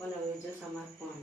नैवेद्य समर्पण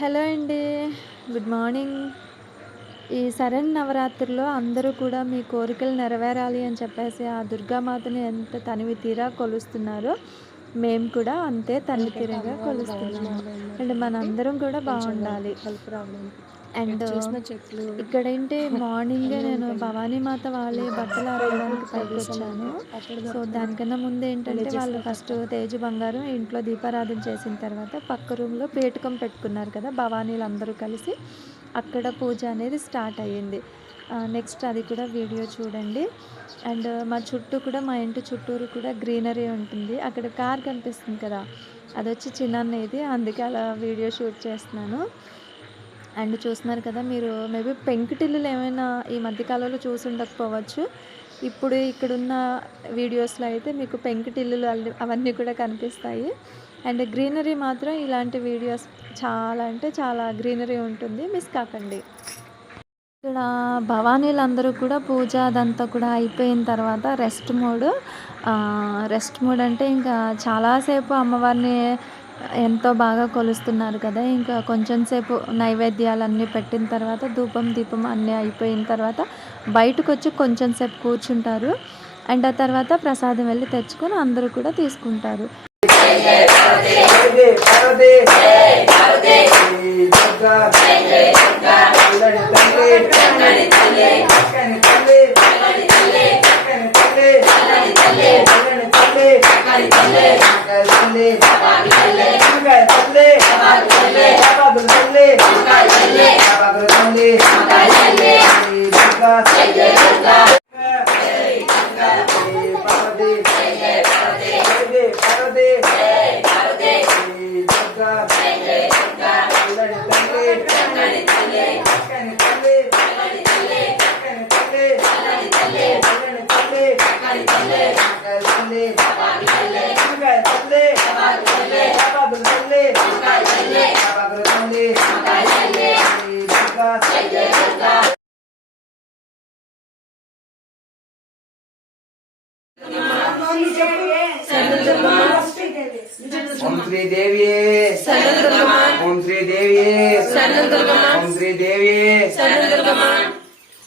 హలో అండి, గుడ్ మార్నింగ్. ఈ శరణ్ నవరాత్రిలో అందరూ కూడా మీ కోరికలు నెరవేరాలి అని చెప్పేసి ఆ దుర్గామాతని ఎంత తనివి తీరా కొలుస్తున్నారో మేము కూడా అంతే తనివి తీరగా కొలుస్తున్నాము. అండ్ మనందరం కూడా బాగుండాలి. అండ్ ఇక్కడ ఏంటి, మార్నింగే నేను భవానీ మాత వాళ్ళే బట్టలు ఆరడానికి పైకి వచ్చాను. సో దానికన్నా ముందు ఏంటంటే వాళ్ళు ఫస్ట్ తేజు బంగారం ఇంట్లో దీపారాధన చేసిన తర్వాత పక్క రూమ్లో పేటకం పెట్టుకున్నారు కదా భవానీలు అందరూ కలిసి, అక్కడ పూజ అనేది స్టార్ట్ అయ్యింది. నెక్స్ట్ అది కూడా వీడియో చూడండి. అండ్ మా చుట్టూ కూడా, మా ఇంటి చుట్టూరు కూడా గ్రీనరీ ఉంటుంది. అక్కడ కార్ కనిపిస్తుంది కదా, అది వచ్చి చిన్నది, అందుకే అలా వీడియో షూట్ చేస్తున్నాను. అండ్ చూస్తున్నారు కదా మీరు, మేబీ పెంకుటిల్లులు ఏమైనా ఈ మధ్యకాలంలో చూసి ఉండకపోవచ్చు. ఇప్పుడు ఇక్కడున్న వీడియోస్లో అయితే మీకు పెంకుటిల్లులు అవన్నీ కూడా కనిపిస్తాయి. అండ్ గ్రీనరీ మాత్రం ఇలాంటి వీడియోస్ చాలా అంటే చాలా గ్రీనరీ ఉంటుంది, మిస్ కాకండి. ఇక్కడ భవానీలందరూ కూడా పూజ అదంతా కూడా అయిపోయిన తర్వాత రెస్ట్ మోడ్ అంటే ఇంకా చాలాసేపు అమ్మవారిని ఎంతో బాగా కొలుస్తున్నారు కదా, ఇంకా కొంచెం సేపు నైవేద్యాలన్నీ పెట్టిన తర్వాత దీపం అన్నీ అయిపోయిన తర్వాత బయటకు వచ్చి కొంచెం సేపు కూర్చుంటారు. అండ్ ఆ తర్వాత ప్రసాదం వెళ్ళి తెచ్చుకొని అందరూ కూడా తీసుకుంటారు. ओम श्री देवी ओम श्री देवी ओम श्री देवी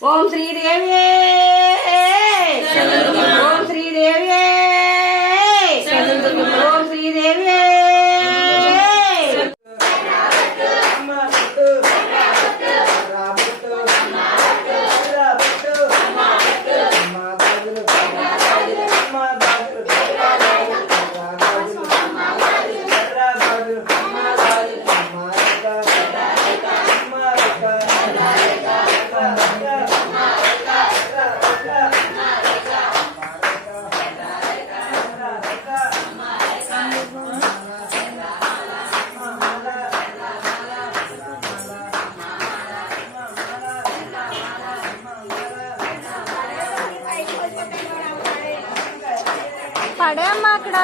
ओम श्री देवी ओम श्री देवी ओम श्री देवी పడే అమ్మా అక్కడ.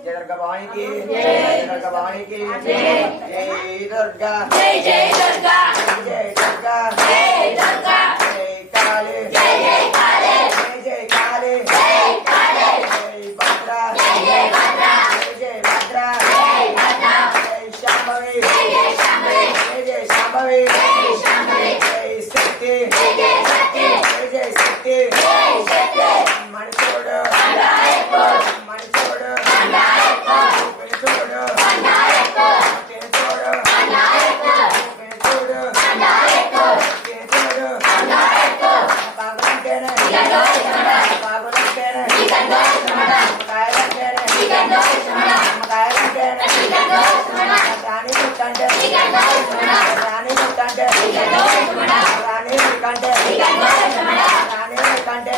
జయ దుర్గా భవానికి జయ దుర్గా భవానికి జై దుర్గా జై దుర్గా జై దుర్గా జై కాళీ జై కాళీ జై కాళీ జై భద్ర జై భద్ర జై శాంభవి జై శాంభవి జై శక్తి జై శక్తి మణిచూడు మణిచూడు పెంచూడు పెంచూడు పెంచూడు పెంచూడు బాగులంటేనే బాగులంటేనే కాయలంటేనే కాయలంటేనే రాణి ముట్టంటే రాణి ముట్టంటే రాణి ముట్టంటే రాణి ముట్టంటే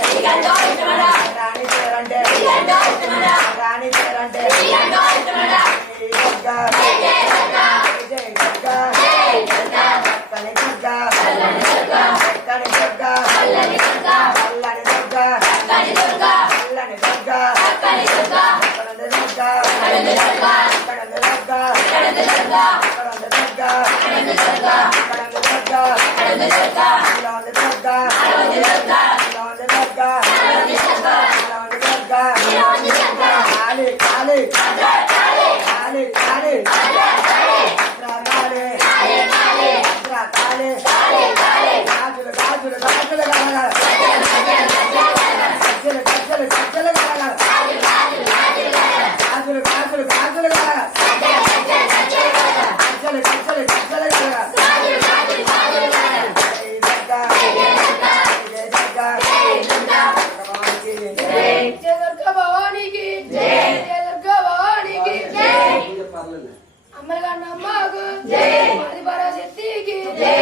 రాణి పేరంటే రాణి పేరంటే దుర్గా జై దుర్గా కని దుర్గా కని దుర్గా అల్లని దుర్గా అల్లని దుర్గా కడలి దుర్గా కడలి దుర్గా కడలి దుర్గా కడలి దుర్గా కడలి దుర్గా కడలి దుర్గా కడలి దుర్గా కడలి దుర్గా కడలి దుర్గా కడలి దుర్గా కడలి దుర్గా కడలి దుర్గా కడలి దుర్గా కడలి దుర్గా కడలి దుర్గా కడలి దుర్గా కాళీ కాళీ కాళీ కాళీ కాళీ కాళీ కాళీ కాళీ గాజులు గాజులు గాజులు గలగల గజ్జలు గజ్జలు గజ్జలు గలగల గాజులు గాజులు గాజులు గలగల గజ్జలు గజ్జలు గజ్జలు గలగల జై దుర్గా భవానికి జై దుర్గా భవానికి అమ్మగారు అమ్మకు జై పరాశక్తికి జై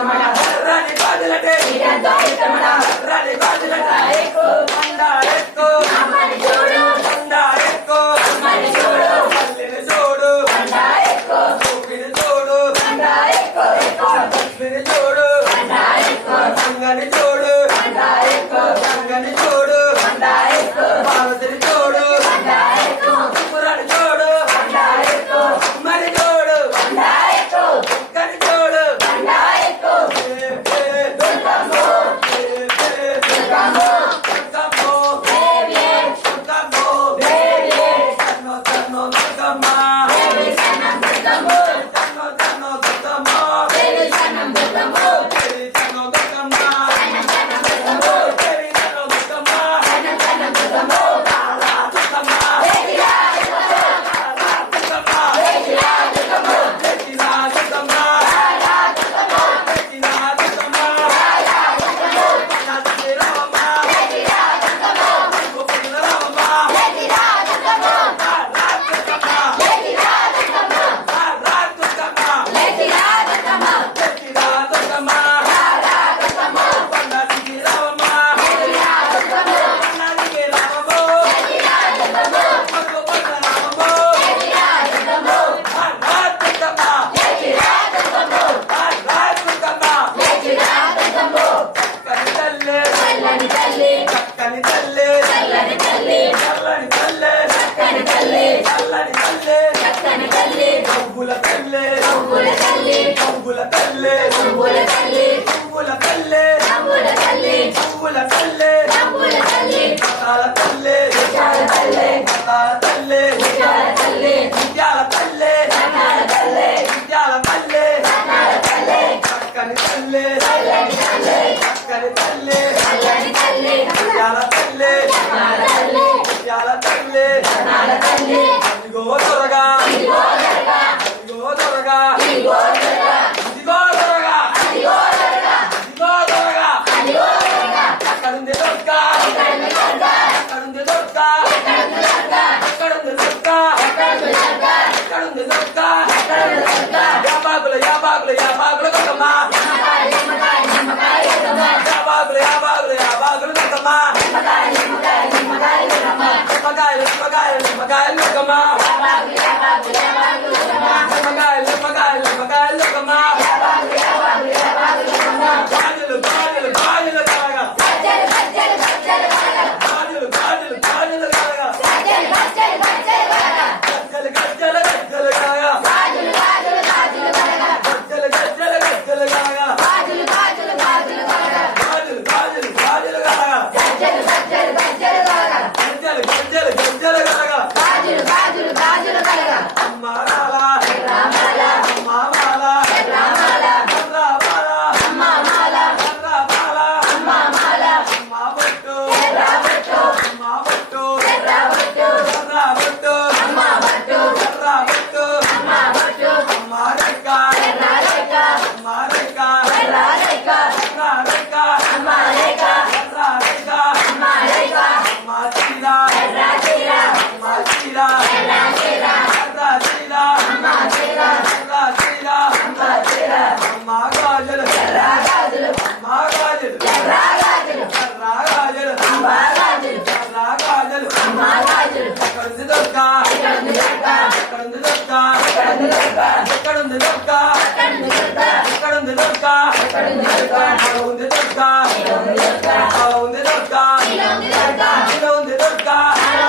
ఇష్టమన ఎర్రని గాజులటే నీకెంతో ఇష్టమన ఎర్రని గాజులట బండారెక్కో అమ్మని చూడు బండారెక్కో అమ్మని చూడు పల్లెని చూడు బండారెక్కో చూపిని చూడు బండారెక్కో పల్లెని చూడు బండారెక్కో సంగని చూడు బండారెక్కో సంగని చూడు బండారెక్కో పార్వతిని చూడు బండారెక్కో పురాణి చూడు బండారెక్కో మరి చూడు బండారెక్కో కని చూడు బండారెక్కో దుర్గమ్మో దుర్గమ్మో దుర్గమ్మో దేవి దుర్గమ్మో దేవి తన్నో తన్నో దుర్గమ్మ దేవి సన్నం దుర్గమ్మో తన్నో తన్నో దుర్గమ్మ దేవి సన్నం దుర్గమ్మో దేవి తన్నో దుర్గమ్మ సన్నం సన్నం దుర్గమ్మో దేవి తన్నో దుర్గమ్మ సన్నం సన్నం దుర్గమ్మో తాలా దుర్గమ్మ దేవి రా దుర్గమ్మో తాలా దుర్గమ్మ దేవి రా దుర్గమ్మో దేవి రా దుర్గమ్మ తాలా దుర్గమ్మో దేవి రా దుర్గమ్మ తాలా దుర్గమ్మో నాది రామమ్మ దేవి రా దుర్గమ్మో గోపిన రామమ్మ దేవి రా దుర్గమ్మో తాలా దుర్గమ్మ దేవి రా దుర్గమ్మో తాలా దుర్గమ్మ దేవి రా దుర్గమ్మో దేవి రా దుర్గమ్మ తాలా దుర్గమ్మో నాది రామమ్మ దేవి రా దుర్గమ్మో నాది రామమ్మ దేవి రా దుర్గమ్మో గోపిన రామమ్మ దేవి రా దుర్గమ్మో తాలా దుర్గమ్మ దేవి రా దుర్గమ్మో తాలా దుర్గమ్మ దేవి రా దుర్గమ్మో చక్కని తల్లి చల్లని తల్లి చక్కని తల్లి చల్లని తల్లి చల్లని తల్లి చక్కని తల్లి చల్లని తల్లి చక్కని తల్లి పువ్వుల తల్లి పువ్వుల తల్లి పువ్వుల తల్లి పువ్వుల తల్లి పువ్వుల తల్లి పువ్వుల తల్లి పువ్వుల తల్లి పువ్వుల తల్లి పతాల తల్లి విజయాల తల్లి పతాల తల్లి విజయాల తల్లి విజయాల తల్లి ధనాల తల్లి విజయాల తల్లి ధనాల తల్లి చక్కని తల్లి చల్లని తల్లి చక్కని తల్లి చల్లని తల్లి విజయాల తల్లి ధనాల తల్లి విజయాల తల్లి ధనాల తల్లి ఇదిగో త్వరగా ఇదిగో త్వరగా ఇదిగో త్వరగా ఇదిగో త్వరగా ఇదిగో త్వరగా ఇదిగో త్వరగా ఇదిగో త్వరగా ఇదిగో త్వరగా అక్కడుంది దుర్గా అక్కడుంది దుర్గా అక్కడుంది దుర్గా అక్కడుంది దుర్గా అక్కడుంది దుర్గా అక్కడుంది దుర్గా అక్కడుంది దుర్గా అక్కడుంది దుర్గా యాబాగుల యాబాగుల యాబాగుల గొట్టమ్మ నిమ్మకాయ నిమ్మకాయ నిమ్మకాయ గొట్టమ్మ యాబాగుల యాబాగుల యాబాగుల గొట్టమ్మ నిమ్మకాయ నిమ్మకాయ నిమ్మకాయ గొట్టమ్మ నిమ్మకాయలు నిమ్మకాయలు నిమ్మకాయలు గొట్టమ్మ యాబాగుల యాబాగుల యాబాగుల గొట్టమ్మ నిమ్మకాయలు నిమ్మకాయలు నిమ్మకాయలు గొట్టమ్మ యాబాగుల యాబాగుల యాబాగుల గొట్టమ్మ గాజులు గాజులు గాజులు కాగా గజ్జలు గజ్జలు గజ్జలు కాగా గాజులు గాజులు గాజులు కాగా గజ్జలు గజ్జలు గజ్జలు కాగా గజ్జలు గజ్జలు గజ్జలు కాగా గాజులు గాజులు గాజులు కాగా గజ్జలు గజ్జలు గజ్జలు కాగా గాజులు గాజులు గాజులు కాగా గాజులు గాజులు గాజులు కాగా గజ్జలు గజ్జలు గజ్జలు కాగా గజ్జలు గజ్జలు గజ్జలు కాగా గాజులు గాజులు గాజులు కాగా అమ్మారాల రామాల అమ్మామాల రామాల రామాల అమ్మామాల రామాల అమ్మామాల అమ్మాబట్టు రాబట్టు అమ్మాబట్టు రాబట్టు రాబట్టు అమ్మాబట్టు రాబట్టు అమ్మాబట్టు అమ్మారెక్క రారెక్క అమ్మారెక్క రారెక్క రారెక్క అమ్మారెక్క రారెక్క అమ్మారెక్క అమ్మాచీరా రాచీరా అమ్మాచీరా రాచీరా రాచీరా అమ్మాచీరా రాచీరా అమ్మాచీరా అమ్మా గాజులు గాజులు అమ్మా గాజులు గాజులు గాజులు అమ్మా గాజులు గాజులు అమ్మా గాజులు ఎక్కడుంది దుర్గా ఎక్కడుంది దుర్గా ఎక్కడుంది దుర్గా ఎక్కడుంది దుర్గా ఎక్కడుంది దుర్గా ఎక్కడుంది దుర్గా ఎక్కడుంది దుర్గా ఎక్కడుంది దుర్గా ఉంది దుర్గా ఉంది దుర్గా ఉంది దుర్గా ఉంది దుర్గా ఉంది దుర్గా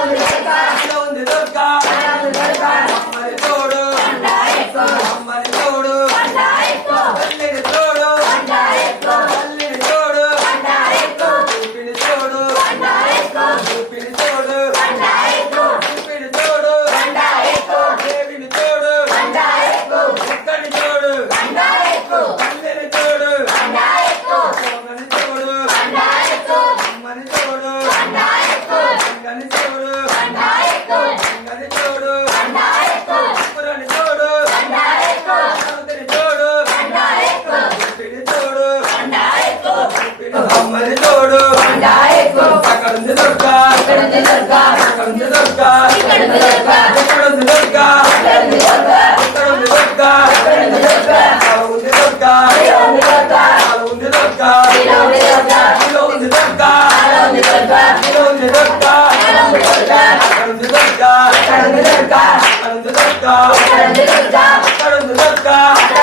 ఉంది దుర్గా ఉంది దుర్గా ఉంది దుర్గా అమ్మని తోడు అండాయెక్కో అమ్మని తోడు అండాయెక్కో తల్లిని తోడు అండాయెక్కో తల్లిని తోడు అండాయెక్కో చూపిని తోడు అండాయెక్కో చూపిని తోడు అండాయెక్కో చూపిని తోడు అండాయెక్కో దేవిని తోడు అండాయెక్కో ఎక్కడి తోడు అండాయెక్కో తల్లిని తోడు అండాయెక్కో అమ్మని తోడు అండాయెక్కో అమ్మని తోడు అండాయెక్కో అంగని తోడు అండాయెక్కో అంగని తోడు అండాయెక్కో పురాణి తోడు అండాయెక్కో సముద్రి తోడు అండాయెక్కో చూపిని తోడు అండాయెక్కో అమ్మని తోడు అండాయెక్కో అక్కడుంది దుర్గా అక్కడుంది దుర్గా అక్కడుంది దుర్గా ఇక్కడుంది దుర్గా ఎక్కడుంది దుర్గా ఎక్కడుంది దుర్గా ఎక్కడుంది దుర్గా ఎక్కడుంది దుర్గా ఉంది దుర్గా ఉంది దుర్గా ఎక్కడుంది దుర్గా ఎక్కడుంది దుర్గా ఎక్కడుంది దుర్గా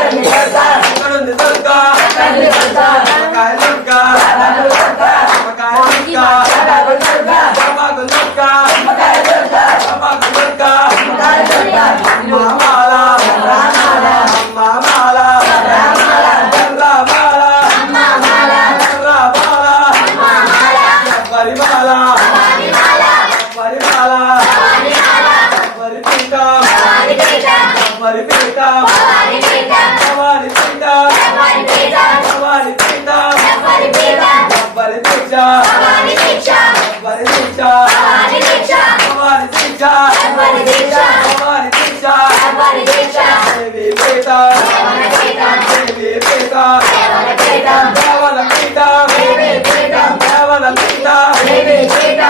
ఎక్కడుంది దుర్గా ఎక్కడుంది దుర్గా ఎక్కడుంది దుర్గా ఎక్కడుంది దుర్గా నిమ్మకాయ దుర్గా బాబాకు దుర్గా నిమ్మకాయ దుర్గా బాబాకు దుర్గా బాబాకు దుర్గా నిమ్మకాయ దుర్గా బాబాకు దుర్గా నిమ్మకాయ దుర్గా అమ్మమాల రామాల అమ్మమాల రామాల రామాల అమ్మమాల రామాల అమ్మమాల పరిమాల పరిమాల పరిమాల పరిమాల పరిపీఠ పరిపీఠ పరిపీఠ పరిపీఠ పరిపీఠ పరిపీఠ పరిపీఠ పరిపీఠ పరిపీఠ పరిదీక్ష పరిపీఠ పరిదీక్ష పరిపీఠ పరిదీక్ష పరిపీఠ పరిదీక్ష దేవి పీఠ దేవనపీఠ దేవి పీఠ దేవనపీఠ దేవల పీఠ దేవి పీఠ దేవల పీఠ దేవి పీఠ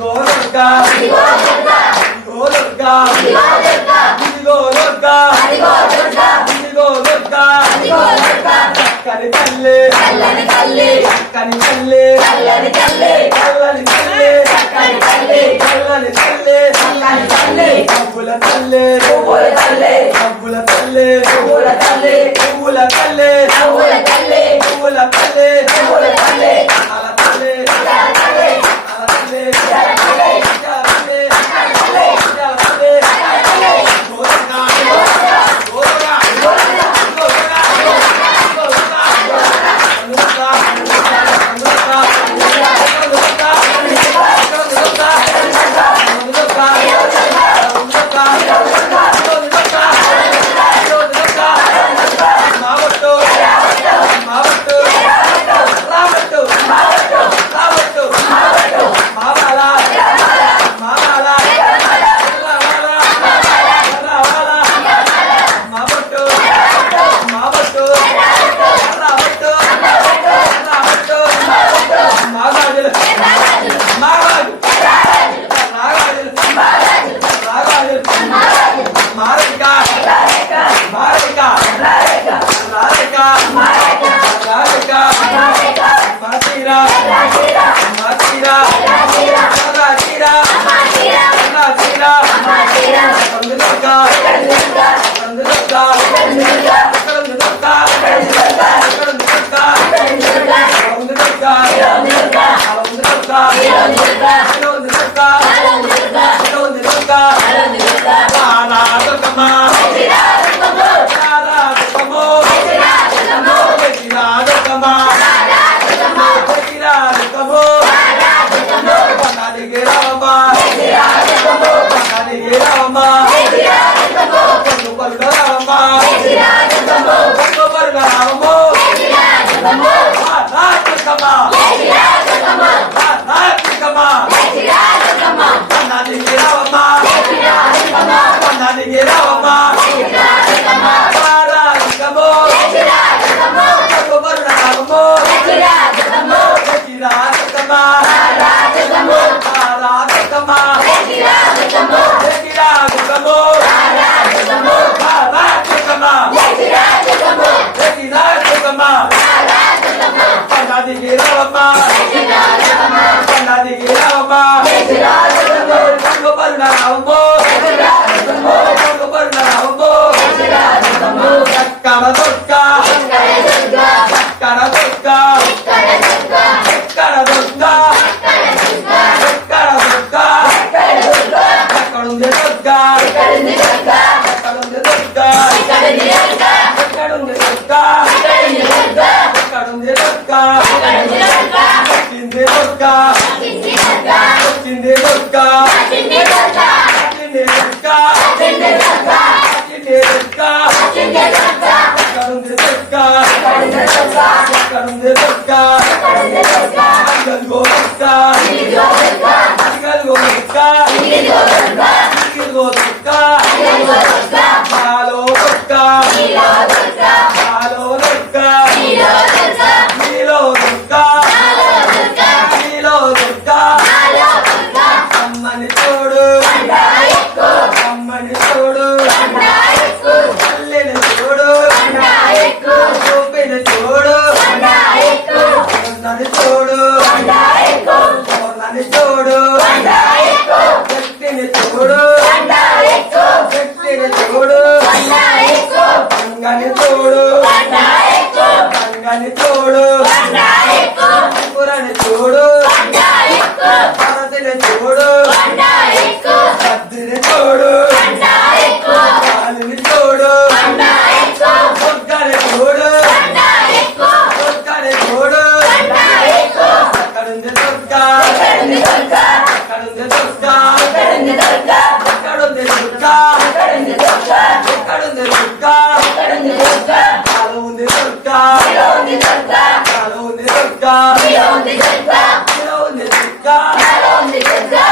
గోదుర్గా ఇదిగో దుర్గా గోదుర్గా ఇదిగో దుర్గా ఇదిగో దుర్గా అదిగో దుర్గా ఇదిగో దుర్గా అదిగో దుర్గా చక్కని తల్లి చల్లని తల్లి చక్కని తల్లి చల్లని తల్లి చల్లని తల్లి చక్కని తల్లి చల్లని తల్లి చల్లని తల్లి పువ్వుల తల్లి పువ్వుల తల్లి పువ్వుల తల్లి పువ్వుల తల్లి పువ్వుల తల్లి పువ్వుల తల్లి పువ్వుల తల్లి పువ్వుల తల్లి అల తల్లి చల తల్లి అల తల్లి చల తల్లి అల తల్లి తల్లి అల తల్లి తల్లి గోదుర్గా దుర్గా గోదుర్గా దుర్గా గోదుర్గా గోదుర్గా గోదుర్గా చూడు దుర్గా